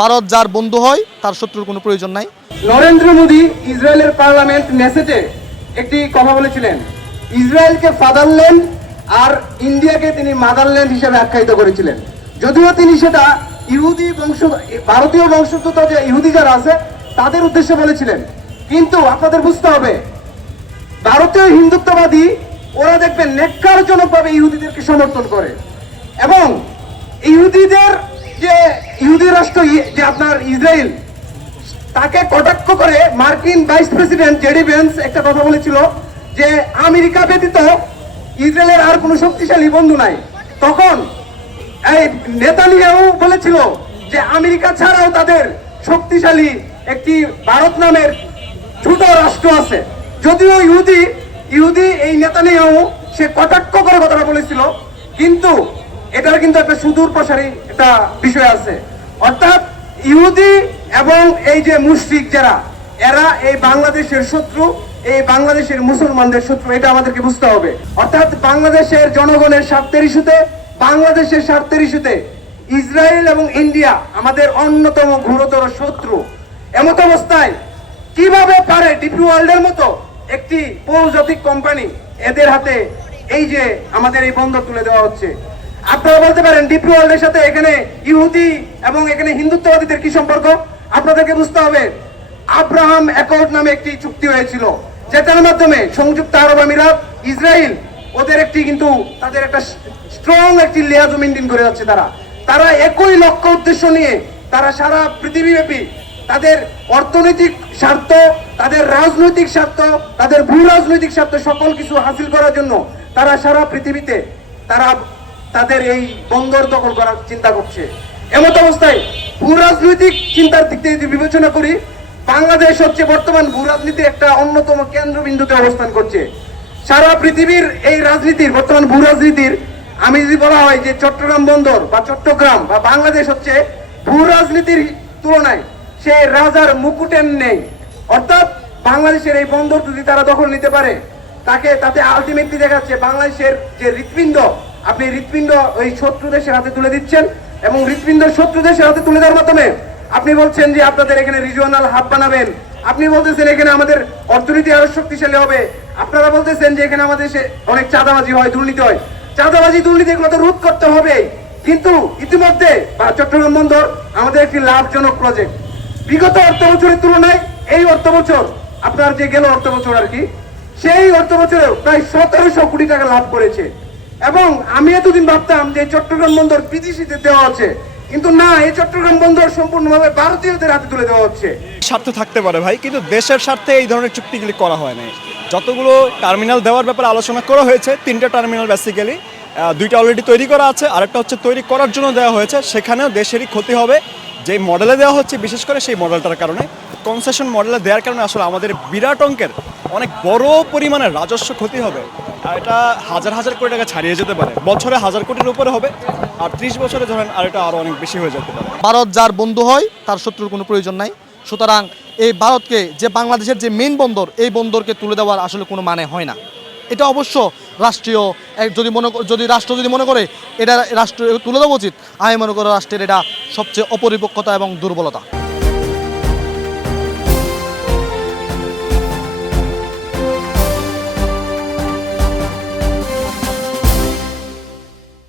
ভারত যার বন্ধু হয় তার শত্রুর কোনো প্রয়োজন নাই। নরেন্দ্র মোদী ইসরায়েলের পার্লামেন্ট নেসেটে একটি কথা বলেছিলেন, ইসরায়েলকে ফাদারল্যান্ড আর ইন্ডিয়াকে তিনি মাদারল্যান্ড হিসেবে আখ্যায়িত করেছিলেন। যদিও তিনি সেটা ইহুদি বংশ ভারতীয় বংশোদ্ভূত যে ইহুদি যারা আছে তাদের উদ্দেশ্যে বলেছিলেন, কিন্তু আপনাদের বুঝতে হবে ভারতীয় হিন্দুত্ববাদী ওরা দেখবেন নেককারজনকভাবে ইহুদিদেরকে সমর্থন করে এবং ইহুদিদের যে ইহুদি রাষ্ট্র যে আপনার ইসরায়েল তাকে কটাক্ষ করে মার্কিন ভাইস প্রেসিডেন্ট জেডি ভেন্স একটা কথা বলেছিল যে আমেরিকা ব্যতীত ইসরায়েলের আর কোনো শক্তিশালী বন্ধু নাই। তখন এই নেতানিয়াহু বলেছিল যে আমেরিকা ছাড়াও তাদের শক্তিশালী একটি ভারত নামের ছোট রাষ্ট্র আছে। যদিও ইহুদি এই নেতানিয়াহু সে কটাক্ষ করে কথাটা বলেছিল, কিন্তু এটার কিন্তু একটা সুদূর প্রসারী একটা বিষয় আছে। অর্থাৎ ইহুদি এবং এই যে মুশরিক যারা এরা এই বাংলাদেশের শত্রু, এই বাংলাদেশের মুসলমানদের শত্রু, এটা আমাদেরকে বুঝতে হবে। অর্থাৎ বাংলাদেশের জনগণের স্বার্থের ইস্যুতে, বাংলাদেশের স্বার্থের ইস্যুতে ইসরায়েল এবং ইন্ডিয়া আমাদের অন্যতম ঘোরতর শত্রু। এমত অবস্থায় কিভাবে পারে ডিপি ওয়ার্ল্ডের মতো একটি বহুজাতিক কোম্পানি এদের হাতে এই যে আমাদের এই বন্দর তুলে দেওয়া হচ্ছে? আপনারা বলতে পারেন ডিপি ওয়ার্ল্ডের সাথে এখানে ইহুদি এবং এখানে হিন্দুত্ববাদীদের কি সম্পর্ক? আপনাদেরকে বুঝতে হবে আব্রাহাম অ্যাকর্ড নামে একটি চুক্তি হয়েছিল, যেটার মাধ্যমে সংযুক্ত আরব আমিরাত, ইসরায়েল ওদের একটি কিন্তু তাদের একটা স্ট্রং একটি লিয়াজ মেইনটেইন করে যাচ্ছে। তারা একই লক্ষ্য উদ্দেশ্য নিয়ে তারা সারা পৃথিবীব্যাপী তাদের অর্থনৈতিক স্বার্থ, তাদের রাজনৈতিক স্বার্থ, তাদের ভূ রাজনৈতিক স্বার্থ সকল কিছু হাসিল করার জন্য তারা সারা পৃথিবীতে তারা তাদের এই বন্দর দখল করার চিন্তা করছে। এমত অবস্থায় ভূ রাজনৈতিক চিন্তার দিক থেকে যদি বিবেচনা করি, বাংলাদেশ হচ্ছে বর্তমান ভূ রাজনীতির একটা অন্যতম কেন্দ্রবিন্দুতে অবস্থান করছে। সারা পৃথিবীর এই রাজনীতির বর্তমান ভূ রাজনীতির আমি যদি বলা হয় যে চট্টগ্রাম বন্দর বা চট্টগ্রাম বা বাংলাদেশ হচ্ছে ভূ রাজনীতির তুলনায় সে রাজার মুকুটের নেই। অর্থাৎ বাংলাদেশের এই বন্দর যদি তারা দখল নিতে পারে তাতে আলটিমেটলি দেখাচ্ছে বাংলাদেশের যে হৃৎপিণ্ড, আপনি হৃৎপিণ্ড ওই শত্রু দেশের হাতে তুলে দিচ্ছেন এবং হৃৎপিণ্ড শত্রু দেশের হাতে তুলে দেওয়ার মাধ্যমে আপনি বলছেন যে আপনাদের এখানে রিজিওনাল হাব বানাবেন, আপনি বলতেছেন এখানে আমাদের অর্থনীতি আরো শক্তিশালী হবে, আপনারা বলতেছেন যে এখানে আমাদের অনেক চাঁদাবাজি হয়, দুর্নীতি হয়। চাঁদাবাজি দুর্নীতি এগুলো তো রোধ করতে হবে, কিন্তু ইতিমধ্যে চট্টগ্রাম বন্দর আমাদের একটি লাভজনক প্রজেক্ট। বিগত অর্থ বছরের তুলনায় এই অর্থ বছর আপনার যে গেল অর্থ বছর আর কি, সেই অর্থ বছরে প্রায় 1700 কোটি টাকা লাভ করেছে। এবং আমি এতদিন ভাবতাম যে চট্টগ্রাম বন্দর বিদেশিদের দেওয়া হচ্ছে, কিন্তু না, এই চট্টগ্রাম বন্দর সম্পূর্ণভাবে ভারতীয়দের হাতে তুলে দেওয়া হচ্ছে। স্বার্থ থাকতে পারে ভাই, কিন্তু দেশের স্বার্থে এই ধরনের চুক্তিগুলি করা হয় নাই। যতগুলো টার্মিনাল দেওয়ার ব্যাপারে আলোচনা করা হয়েছে, 3টা টার্মিনাল বেসিক্যালি, 2টা অলরেডি তৈরি করা আছে, আরেকটা হচ্ছে তৈরি করার জন্য দেওয়া হয়েছে। সেখানেও দেশেরই ক্ষতি হবে। যে মডেলে দেওয়া হচ্ছে বিশেষ করে সেই মডেলটার কারণে, কনসেশন মডেলে দেওয়ার কারণে আসলে আমাদের বিরাট অঙ্কের অনেক বড় পরিমাণে রাজস্ব ক্ষতি হবে। আর এটা হাজার হাজার কোটি টাকা ছাড়িয়ে যেতে পারে, বছরে 1000 কোটির উপরে হবে, আর 30 বছরে ধরেন আর এটা আরও অনেক বেশি হয়ে যেতে পারে। ভারত যার বন্ধু হয় তার শত্রুর কোনো প্রয়োজন নাই। সুতরাং এই ভারতকে যে বাংলাদেশের যে মেইন বন্দর, এই বন্দরকে তুলে দেওয়ার আসলে কোনো মানে হয় না। এটা অবশ্য রাষ্ট্রীয় যদি রাষ্ট্র মনে করে এটা রাষ্ট্র তুলে দেওয়া উচিত, আমি মনে করি রাষ্ট্রের এটা সবচেয়ে অপরিপক্কতা এবং দুর্বলতা।